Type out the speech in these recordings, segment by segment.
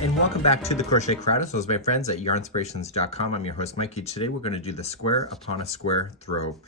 And welcome back to the Crochet Crowd. Those my friends at yarnspirations.com. I'm your host Mikey. Today we're going to do the square upon a square throw.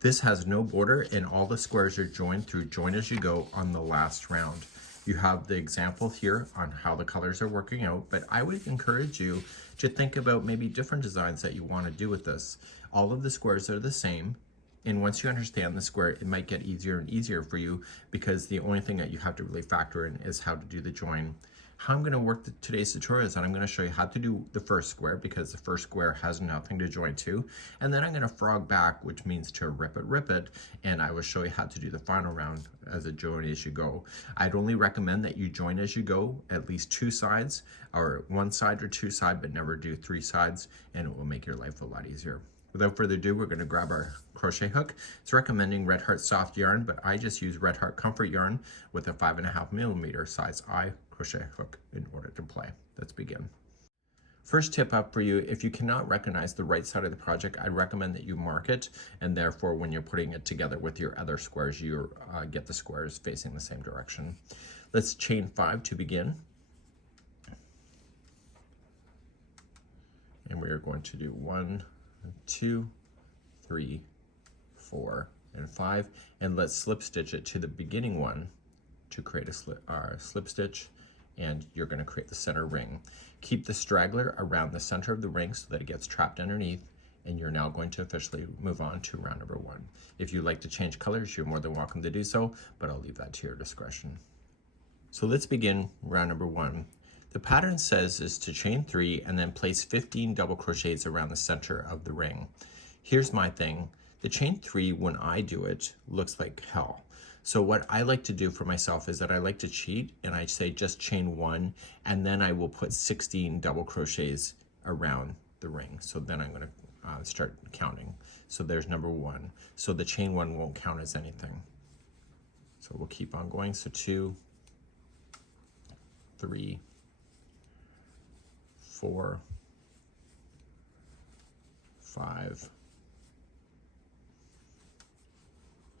This has no border and all the squares are joined through join as you go on the last round. You have the example here on how the colors are working out, but I would encourage you to think about maybe different designs that you want to do with this. All of the squares are the same. And once you understand the square, it might get easier and easier for you because the only thing that you have to really factor in is how to do the join. How I'm going to work today's tutorial is that I'm going to show you how to do the first square because the first square has nothing to join to. And then I'm going to frog back, which means to rip it, and I will show you how to do the final round as a join as you go. I'd only recommend that you join as you go, at least 2 sides, or 1 side or 2 sides, but never do 3 sides, and it will make your life a lot easier. Without further ado, we're going to grab our crochet hook. It's recommending Red Heart soft yarn, but I just use Red Heart comfort yarn with a 5.5mm size I crochet hook in order to play. Let's begin. First tip up for you, if you cannot recognize the right side of the project, I'd recommend that you mark it, and therefore when you're putting it together with your other squares, you get the squares facing the same direction. Let's chain 5 to begin. And we are going to do 1, 2, 3, 4, and 5, and let's slip stitch it to the beginning one to create a slip stitch, and you're going to create the center ring. Keep the straggler around the center of the ring so that it gets trapped underneath, and you're now going to officially move on to round number 1. If you'd like to change colors, you're more than welcome to do so, but I'll leave that to your discretion. So let's begin round number 1. The pattern says is to chain 3 and then place 15 double crochets around the center of the ring. Here's my thing. The chain 3, when I do it, looks like hell. So what I like to do for myself is that I like to cheat and I say just chain 1 and then I will put 16 double crochets around the ring. So then I'm going to start counting. So there's number 1. So the chain 1 won't count as anything. So we'll keep on going. So 2, 3, 4, 5,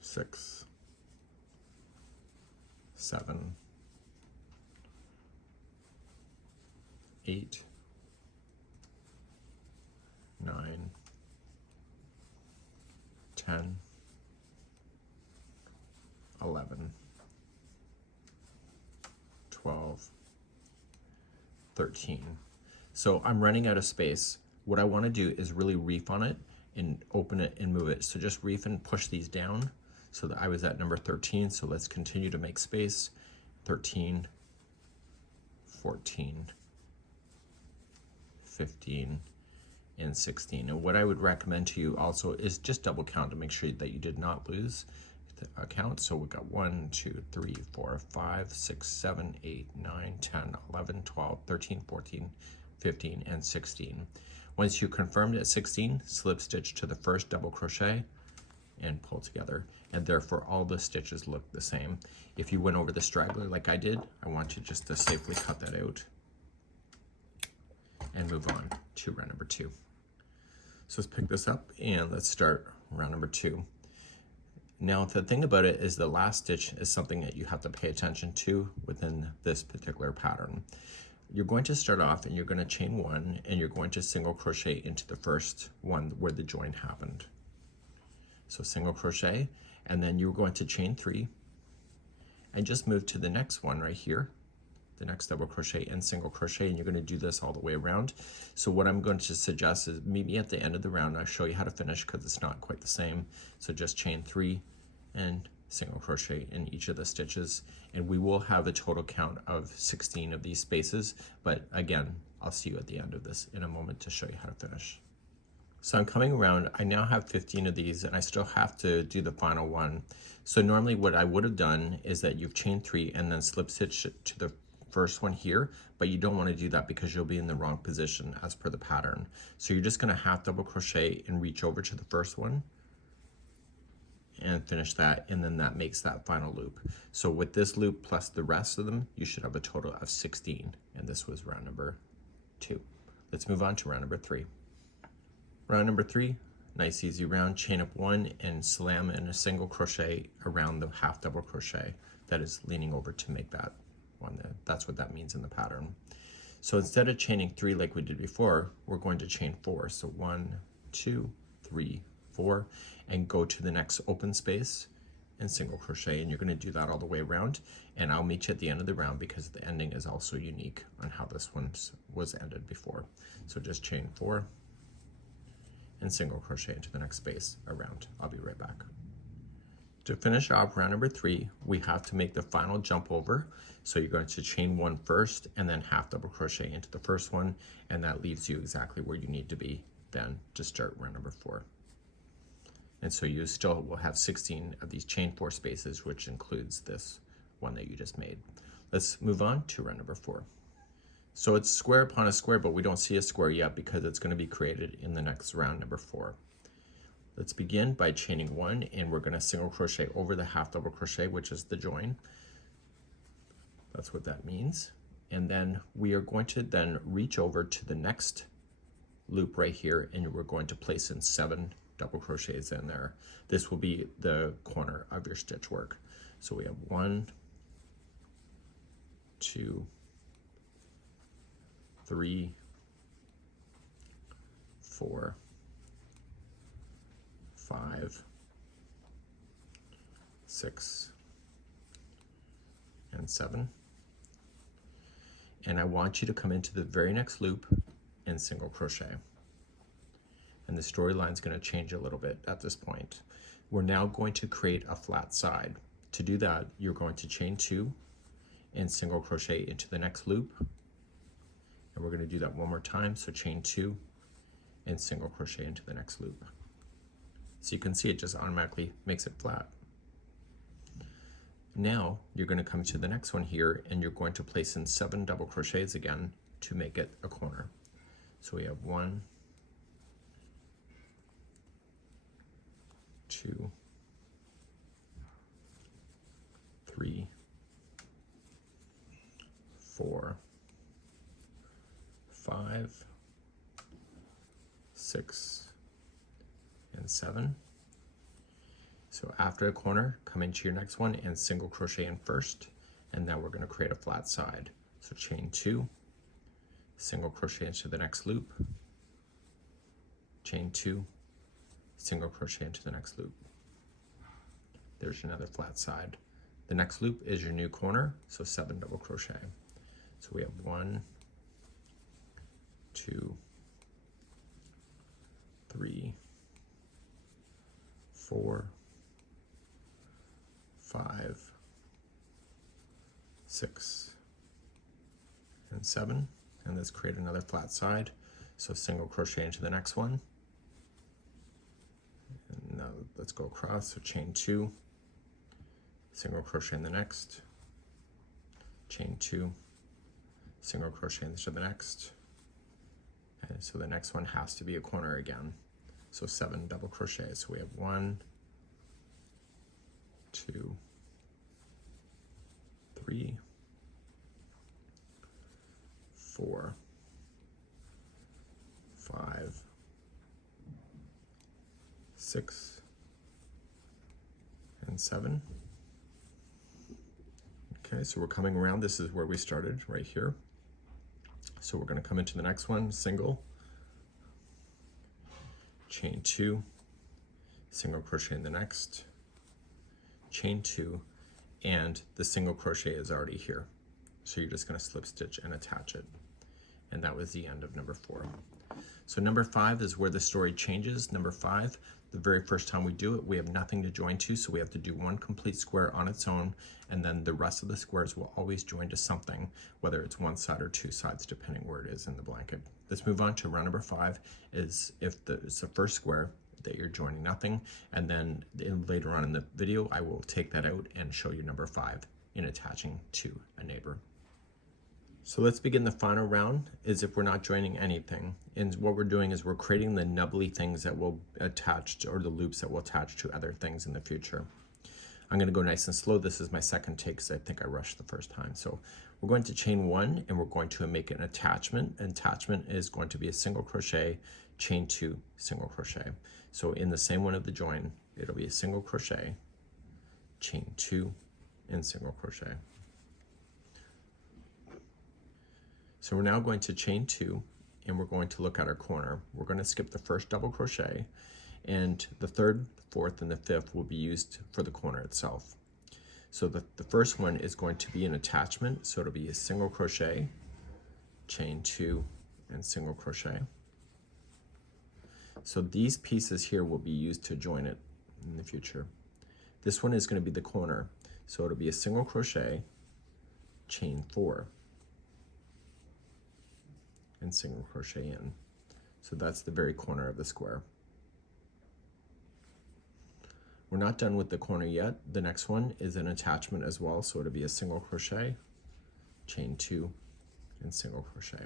6, 7, 8, 9, 10, 11, 12, 13. So I'm running out of space. What I want to do is really reef on it and open it and move it. So just reef and push these down so that I was at number 13. So let's continue to make space. 13, 14, 15, and 16. And what I would recommend to you also is just double count to make sure that you did not lose a count. So we've got 1, 2, 3, 4, 5, 6, 7, 8, 9, 10, 11, 12, 13, 14, 15, and 16. Once you confirmed at 16, slip stitch to the first double crochet and pull together, and therefore all the stitches look the same. If you went over the straggler like I did, I want you just to safely cut that out and move on to round number 2. So let's pick this up and let's start round number 2. Now the thing about it is the last stitch is something that you have to pay attention to within this particular pattern. You're going to start off and you're going to chain 1 and you're going to single crochet into the first one where the join happened. So single crochet, and then you're going to chain 3 and just move to the next one right here, the next double crochet and single crochet, and you're going to do this all the way around. So what I'm going to suggest is maybe at the end of the round I'll show you how to finish because it's not quite the same. So just chain 3 and single crochet in each of the stitches, and we will have a total count of 16 of these spaces, but again, I'll see you at the end of this in a moment to show you how to finish. So I'm coming around, I now have 15 of these and I still have to do the final one. So normally what I would have done is that you've chained 3 and then slip stitch to the first one here, but you don't want to do that because you'll be in the wrong position as per the pattern. So you're just going to half double crochet and reach over to the first one and finish that, and then that makes that final loop. So with this loop plus the rest of them, you should have a total of 16, and this was round number 2. Let's move on to round number 3. Round number 3, nice easy round, chain up 1 and slam in a single crochet around the half double crochet that is leaning over to make that one. That's what that means in the pattern. So instead of chaining 3 like we did before, we're going to chain 4. So 1, 2, 3, 4, and go to the next open space and single crochet, and you're going to do that all the way around, and I'll meet you at the end of the round because the ending is also unique on how this one was ended before. So just chain 4 and single crochet into the next space around. I'll be right back. To finish off round number 3, we have to make the final jump over. So you're going to chain 1 first and then half double crochet into the first one, and that leaves you exactly where you need to be then to start round number 4. And so you still will have 16 of these chain 4 spaces, which includes this one that you just made. Let's move on to round number 4. So it's square upon a square, but we don't see a square yet because it's going to be created in the next round number 4. Let's begin by chaining 1, and we're going to single crochet over the half double crochet, which is the join. That's what that means. And then we are going to then reach over to the next loop right here, and we're going to place in 7 double crochets in there. This will be the corner of your stitch work. So we have 1, 2, 3, 4, 5, 6, and 7. And I want you to come into the very next loop and single crochet. And the storyline is going to change a little bit at this point. We're now going to create a flat side. To do that, you're going to chain 2 and single crochet into the next loop. And we're going to do that one more time. So chain 2 and single crochet into the next loop. So you can see it just automatically makes it flat. Now you're going to come to the next one here, and you're going to place in 7 double crochets again to make it a corner. So we have 1, 2, 3, 4, 5, 6, and 7. So after a corner, come into your next one and single crochet in first, and then we're going to create a flat side. So chain 2, single crochet into the next loop, chain 2, single crochet into the next loop. There's another flat side. The next loop is your new corner, so 7 double crochet. So we have 1, 2, 3, 4, 5, 6, and 7. And let's create another flat side. So single crochet into the next one. And now let's go across. So chain 2, single crochet in the next, chain 2, single crochet into the next. And so the next one has to be a corner again. So 7 double crochets. So we have 1, 2, 3, 4, 5, 6, and 7. Okay, so we're coming around. This is where we started, right here. So we're going to come into the next one, single, chain 2, single crochet in the next, chain 2, and the single crochet is already here. So you're just going to slip stitch and attach it. And that was the end of number 4. So number 5 is where the story changes. Number 5, the very first time we do it, we have nothing to join to, so we have to do 1 complete square on its own, and then the rest of the squares will always join to something, whether it's 1 side or 2 sides, depending where it is in the blanket. Let's move on to round number 5, is if it's the first square that you're joining nothing, and then later on in the video, I will take that out and show you number 5 in attaching to a neighbor. So let's begin the final round, is if we're not joining anything. And what we're doing is we're creating the nubbly things that will attach, or the loops that will attach to other things in the future. I'm going to go nice and slow. This is my second take because I think I rushed the first time. So we're going to chain 1, and we're going to make an attachment. Attachment is going to be a single crochet, chain 2, single crochet. So in the same one of the join, it'll be a single crochet, chain 2, and single crochet. So we're now going to chain 2, and we're going to look at our corner. We're going to skip the first double crochet, and the 3rd, 4th, and the 5th will be used for the corner itself. So the first one is going to be an attachment, so it'll be a single crochet, chain 2, and single crochet. So these pieces here will be used to join it in the future. This one is going to be the corner, so it'll be a single crochet, chain 4, and single crochet in. So that's the very corner of the square. We're not done with the corner yet. The next one is an attachment as well, so it'll be a single crochet, chain 2, and single crochet.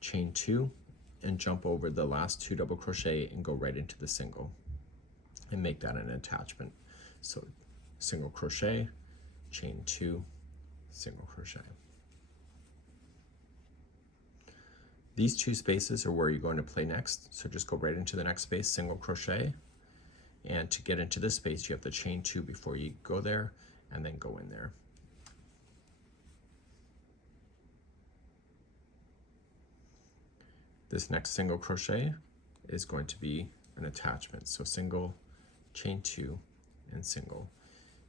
Chain 2 and jump over the last 2 double crochet and go right into the single and make that an attachment. So single crochet, chain 2, single crochet. These 2 spaces are where you're going to play next, so just go right into the next space, single crochet, and to get into this space you have to chain 2 before you go there and then go in there. This next single crochet is going to be an attachment, so single, chain 2, and single.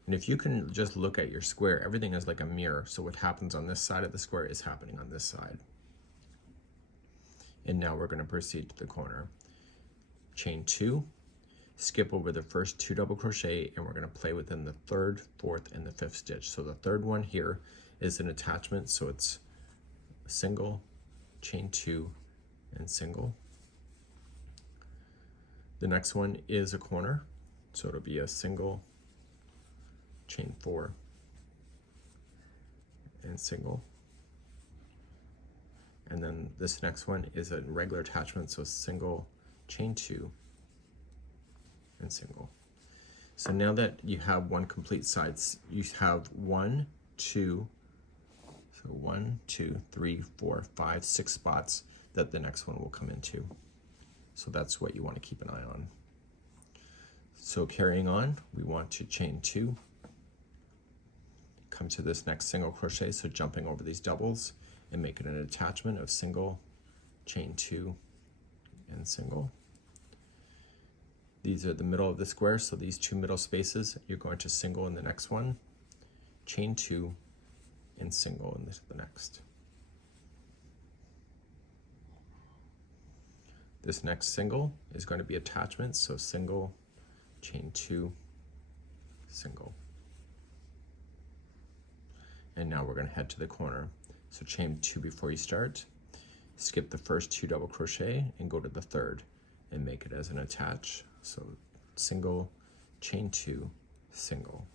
And if you can just look at your square, everything is like a mirror, so what happens on this side of the square is happening on this side. And now we're going to proceed to the corner. Chain 2, skip over the first 2 double crochet, and we're going to play within the 3rd, 4th, and the 5th stitch. So the 3rd one here is an attachment, so it's single, chain 2, and single. The next one is a corner, so it'll be a single, chain 4, and single. And then this next one is a regular attachment, so single, chain 2, and single. So now that you have one complete side, you have 1, 2, so 1, 2, 3, 4, 5, 6 spots that the next one will come into. So that's what you want to keep an eye on. So carrying on, we want to chain 2, come to this next single crochet, so jumping over these doubles and make it an attachment of single, chain 2, and single. These are the middle of the square, so these 2 middle spaces, you're going to single in the next one, chain 2, and single in the next. This next single is going to be attachment, so single, chain 2, single. And now we're going to head to the corner. So chain 2 before you start, skip the first 2 double crochet and go to the 3rd and make it as an attach. So single, chain 2, single.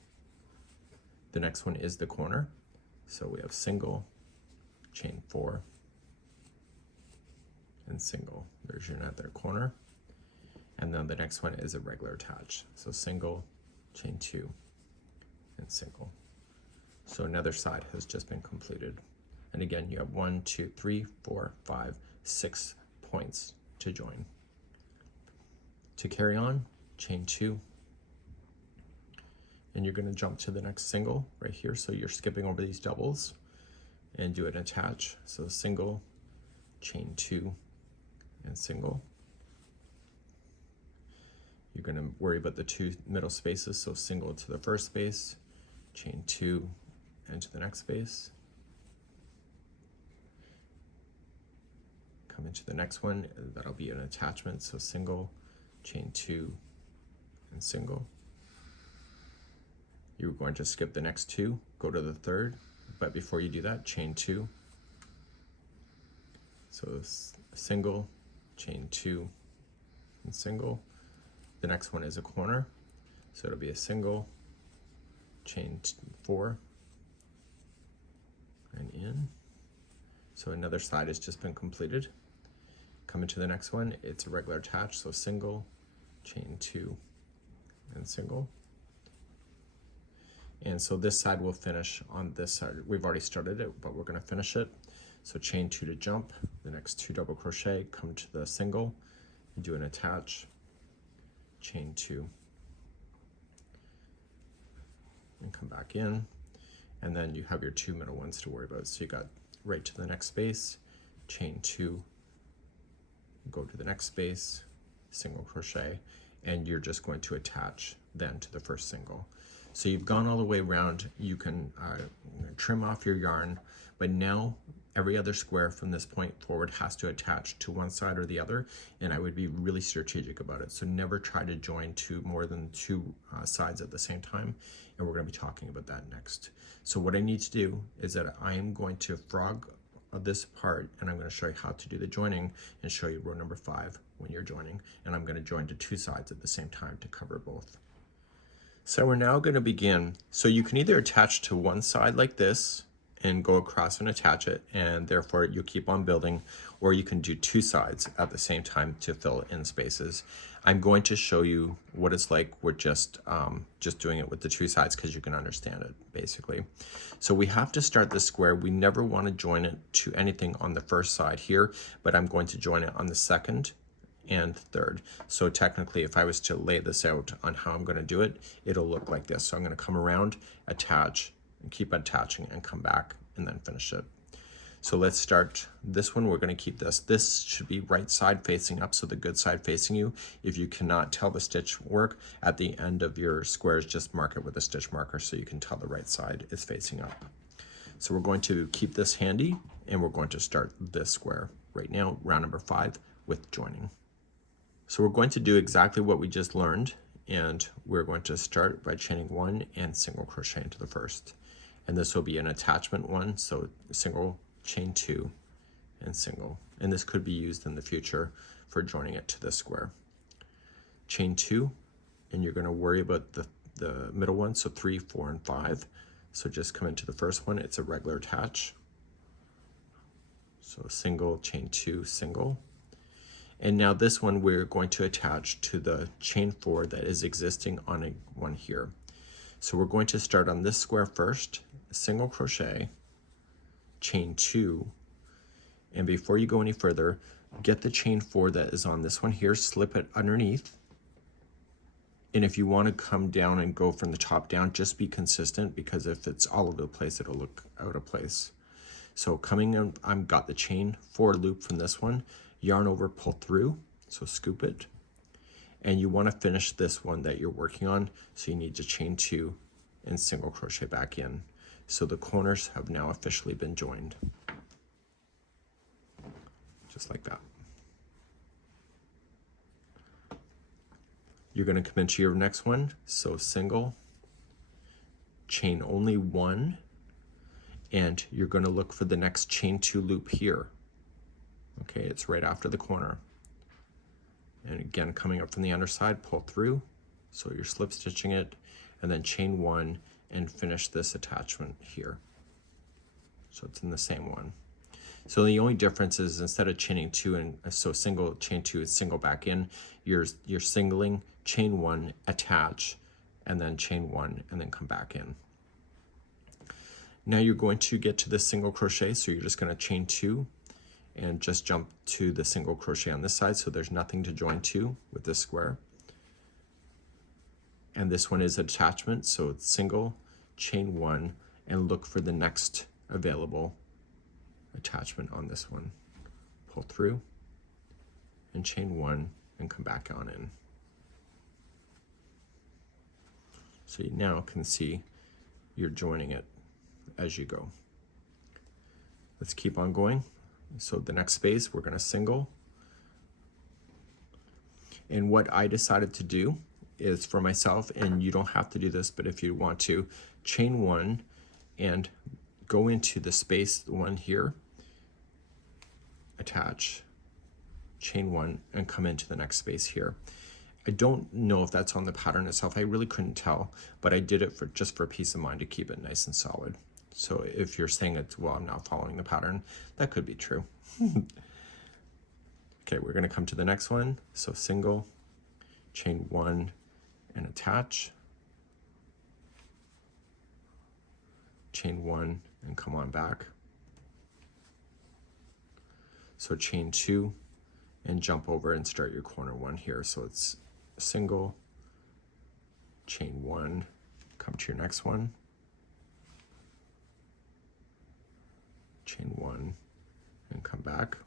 The next one is the corner. So we have single, chain 4, and single. There's your another corner. And then the next one is a regular attach. So single, chain 2, and single. So another side has just been completed. And again, you have 1, 2, 3, 4, 5, 6 points to join. To carry on, chain 2, and you're going to jump to the next single right here. So you're skipping over these doubles and do an attach. So single, chain 2, and single. You're going to worry about the 2 middle spaces, so single to the first space, chain 2, and to the next space. Come into the next one, that'll be an attachment, so single, chain 2, and single. You're going to skip the next 2, go to the 3rd, but before you do that, chain 2. So single, chain 2, and single. The next one is a corner, so it'll be a single, chain 4, and in. So another side has just been completed. Come into the next one, it's a regular attach, so single, chain 2, and single. And so this side will finish on this side. We've already started it, but we're going to finish it. So chain 2 to jump, the next 2 double crochet, come to the single, do an attach, chain 2. and come back in, and then you have your 2 middle ones to worry about. So you got right to the next space, chain 2, go to the next space, single crochet, and you're just going to attach then to the first single. So you've gone all the way around. You can trim off your yarn, but now every other square from this point forward has to attach to one side or the other, and I would be really strategic about it. So never try to join more than two sides at the same time, and we're going to be talking about that next. So what I need to do is that I am going to frog this part, and I'm going to show you how to do the joining and show you row number 5 when you're joining, and I'm going to join to two sides at the same time to cover both. So we're now going to begin. So you can either attach to one side like this and go across and attach it, and therefore you keep on building, or you can do two sides at the same time to fill in spaces. I'm going to show you what it's like with just doing it with the two sides, because you can understand it basically. So we have to start the square. We never want to join it to anything on the first side here, but I'm going to join it on the second and third. So technically, if I was to lay this out on how I'm going to do it, it'll look like this. So I'm going to come around, attach, and keep attaching, and come back, and then finish it. So let's start this one. We're going to keep this. This should be right side facing up, so the good side facing you. If you cannot tell the stitch work, at the end of your squares, just mark it with a stitch marker so you can tell the right side is facing up. So we're going to keep this handy, and we're going to start this square right now, round number 5, with joining. So we're going to do exactly what we just learned, and we're going to start by chaining 1 and single crochet into the first. And this will be an attachment one, so single, chain 2, and single. And this could be used in the future for joining it to this square. Chain 2, and you're going to worry about the middle one, so 3, 4, and 5. So just come into the first one, it's a regular attach. So single, chain 2, single. And now this one we're going to attach to the chain 4 that is existing on a one here. So we're going to start on this square first, single crochet, chain 2, and before you go any further, get the chain 4 that is on this one here, slip it underneath. And if you want to come down and go from the top down, just be consistent, because if it's all over the place, it'll look out of place. So coming in, I've got the chain 4 loop from this one, yarn over, pull through, so scoop it. And you want to finish this one that you're working on, so you need to chain 2 and single crochet back in. So the corners have now officially been joined. Just like that. You're going to come into your next one, so single, chain only 1, and you're going to look for the next chain 2 loop here. Okay, it's right after the corner. And again, coming up from the underside, pull through, so you're slip stitching it, and then chain 1 and finish this attachment here. So it's in the same one. So the only difference is, instead of chaining 2 and so single, chain 2 is single back in, you're singling, chain 1, attach, and then chain 1, and then come back in. Now you're going to get to the single crochet, so you're just going to chain 2 and just jump to the single crochet on this side, so there's nothing to join to with this square. And this one is attachment, so it's single, chain 1, and look for the next available attachment on this one. Pull through and chain 1 and come back on in. So you now can see you're joining it as you go. Let's keep on going. So the next space, we're going to single. And what I decided to do is, for myself, and you don't have to do this, but if you want to, chain 1 and go into the space, the one here, attach, chain 1, and come into the next space here. I don't know if that's on the pattern itself. I really couldn't tell, but I did it just for peace of mind, to keep it nice and solid. So if you're saying it's, well, I'm not following the pattern, that could be true. Okay, we're going to come to the next one. So single, chain 1, and attach, chain 1, and come on back. So chain 2 and jump over and start your corner 1 here. So it's single, chain 1, come to your next one, chain 1, and come back.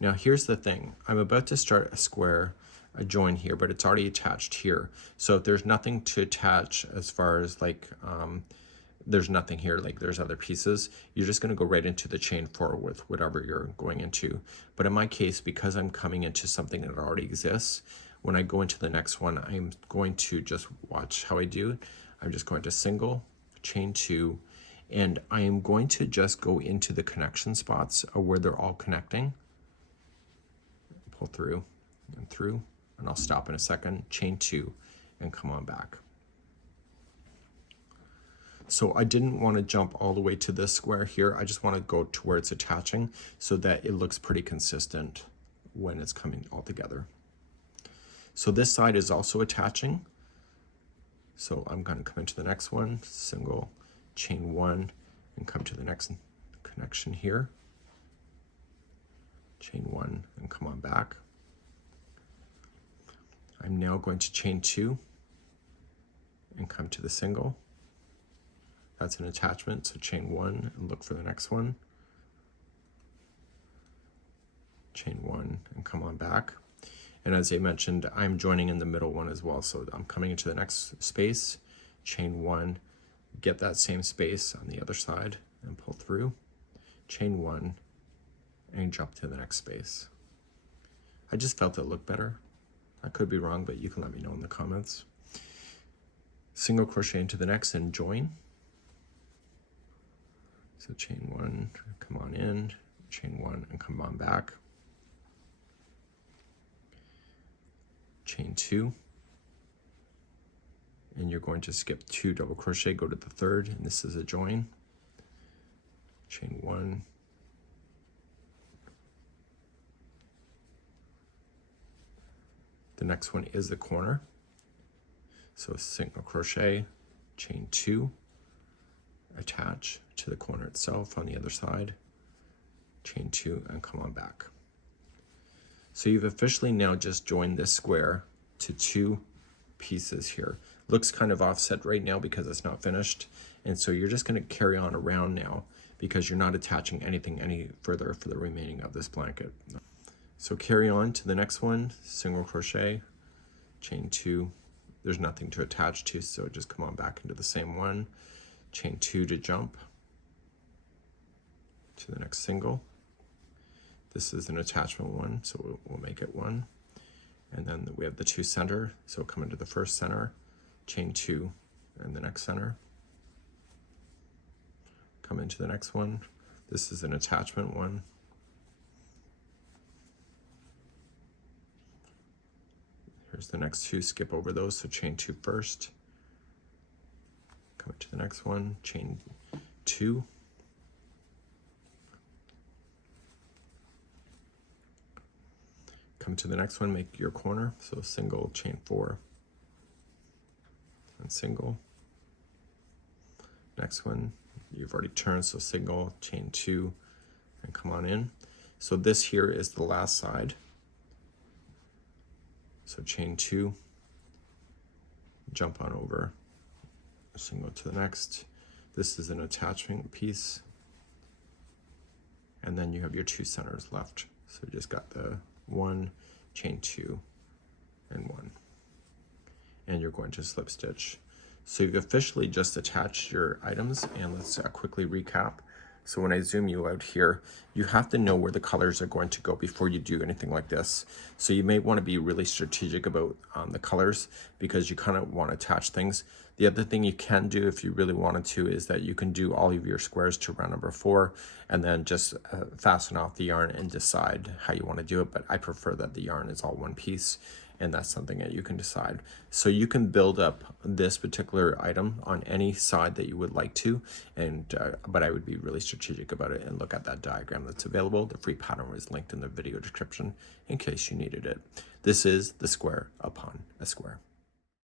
Now here's the thing, I'm about to start a square, a join here, but it's already attached here. So if there's nothing to attach as far as like, there's nothing here, like there's other pieces, you're just gonna go right into the chain 4 with whatever you're going into. But in my case, because I'm coming into something that already exists, when I go into the next one, I'm going to just watch how I do it. I'm just going to single, chain 2, and I am going to just go into the connection spots where they're all connecting. Pull through and through, and I'll stop in a second, chain 2, and come on back. So I didn't want to jump all the way to this square here. I just want to go to where it's attaching so that it looks pretty consistent when it's coming all together. So this side is also attaching. So I'm going to come into the next one, single, chain 1, and come to the next connection here. Chain 1 and come on back. I'm now going to chain 2 and come to the single. That's an attachment, so chain 1 and look for the next one. Chain 1 and come on back. And as I mentioned, I'm joining in the middle one as well. So I'm coming into the next space, chain 1, get that same space on the other side and pull through, chain 1, and jump to the next space. I just felt it looked better. I could be wrong, but you can let me know in the comments. Single crochet into the next and join. So chain 1, come on in, chain 1 and come on back. Chain 2, and you're going to skip 2 double crochet, go to the third, and this is a join. Chain 1, the next one is the corner, so single crochet, chain 2, attach to the corner itself on the other side, chain 2, and come on back. So you've officially now just joined this square to 2 pieces here. Looks kind of offset right now because it's not finished, and so you're just going to carry on around now because you're not attaching anything any further for the remaining of this blanket. So carry on to the next one, single crochet, chain 2, there's nothing to attach to, so just come on back into the same one, chain 2 to jump to the next single. This is an attachment one, so we'll make it 1. And then we have the 2 center, so come into the first center, chain 2, and the next center. Come into the next one. This is an attachment one. Here's the next 2, skip over those, so chain 2 first. Come into the next one, chain 2. Come to the next one, make your corner, so single, chain 4, and single. Next one, you've already turned, so single, chain 2, and come on in. So this here is the last side. So chain 2, jump on over, single to the next. This is an attachment piece. And then you have your 2 centers left. So you just got the 1, chain 2, and 1. And you're going to slip stitch. So you've officially just attached your items, and let's quickly recap. So when I zoom you out here, you have to know where the colors are going to go before you do anything like this. So you may want to be really strategic about the colors because you kind of want to attach things. The other thing you can do if you really wanted to is that you can do all of your squares to round number 4 and then just fasten off the yarn and decide how you want to do it. But I prefer that the yarn is all one piece, and that's something that you can decide. So you can build up this particular item on any side that you would like to, and but I would be really strategic about it and look at that diagram that's available. The free pattern is linked in the video description in case you needed it. This is the square upon a square.